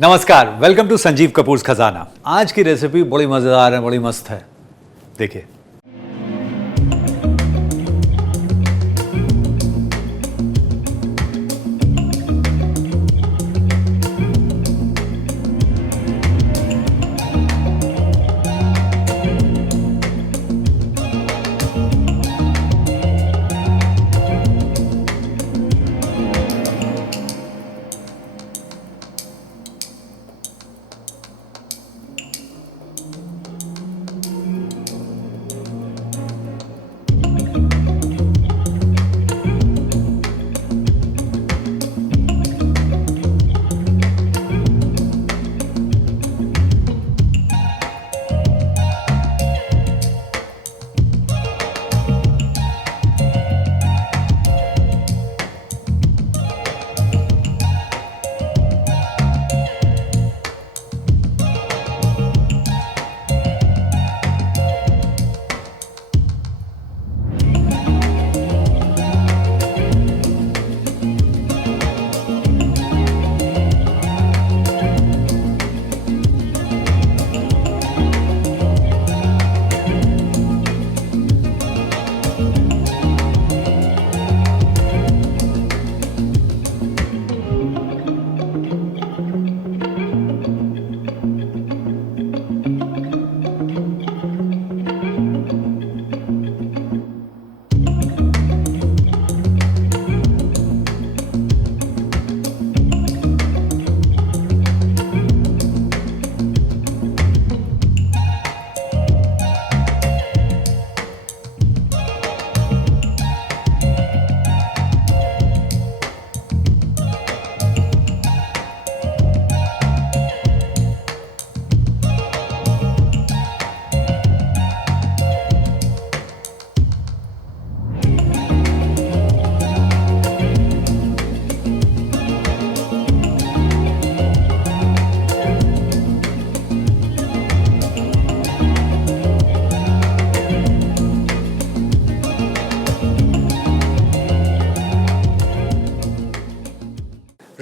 नमस्कार, welcome to Sanjeev Kapoor खजाना। आज की रेसिपी बड़ी मज़ेदार है, बड़ी मस्त है। देखिए,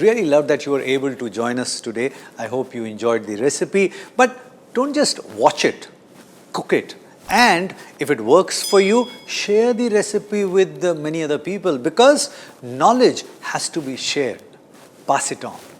really love that you were able to join us today. I hope you enjoyed the recipe, but don't just watch it, cook it. And if it works for you, share the recipe with many other people, because knowledge has to be shared. Pass it on.